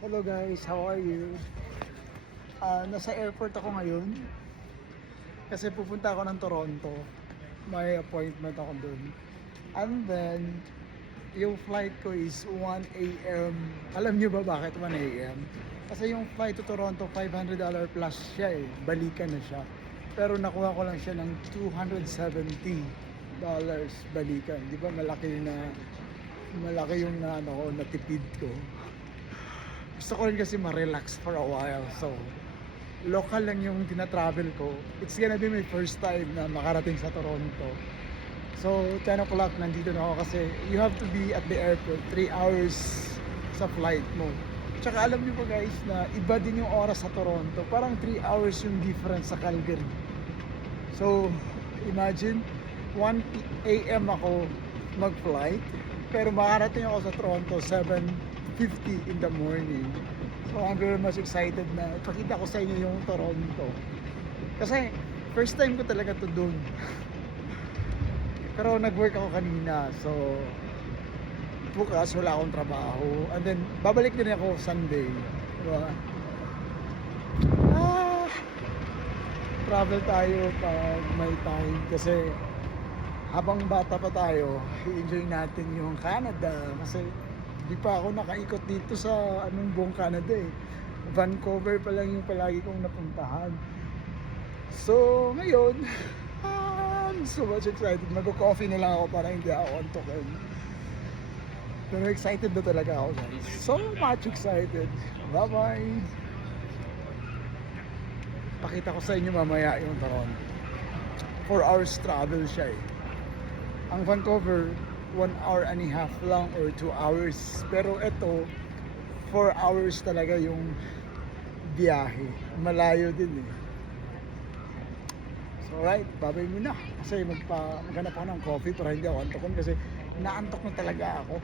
Hello guys, how are you? Nasa airport ako ngayon kasi pupunta ako ng Toronto. May appointment ako dun. And then, yung flight ko is 1 a.m. Alam niyo ba bakit 1 a.m.? Kasi yung flight to Toronto, $500 plus siya eh. Balikan na siya. Pero nakuha ko lang siya ng $270 balikan. Di ba malaki yung natipid ko. Gusto ko rin kasi ma-relax for a while. So, local lang yung tina-travel ko. It's gonna be my first time na makarating sa Toronto. So, 10 o'clock nandito na ako kasi you have to be at the airport 3 hours sa flight mo. Tsaka alam niyo po guys na iba din yung oras sa Toronto. Parang 3 hours yung difference sa Calgary. So, imagine 1 a.m. ako mag-flight. Pero makarating ako sa Toronto 7:50 in the morning. So I'm very much excited na ipakita ko sa inyo yung Toronto. Kasi first time ko talaga to dun. Pero nag-work ako kanina. So bukas wala akong trabaho. And then babalik din ako Sunday. Diba? Travel tayo pag may time. Kasi habang bata pa tayo, i-enjoy natin yung Canada. Kasi di pa ako nakaikot dito sa buong Canada eh. Vancouver pa lang yung palagi kong napuntahan. So, ngayon, I'm so much excited. Mag-coffee na lang ako para hindi ako antokin. Pero excited na talaga ako guys. So much excited. Bye-bye! Pakita ko sa inyo mamaya yung Toronto. 4 hours travel siya eh. Ang Vancouver, 1 hour and a half lang or 2 hours. Pero ito, 4 hours talaga yung biyahe. Malayo din eh. So alright, babay muna. Kasi maghanap ako ng coffee para hindi ako antokin kasi naantok na talaga ako.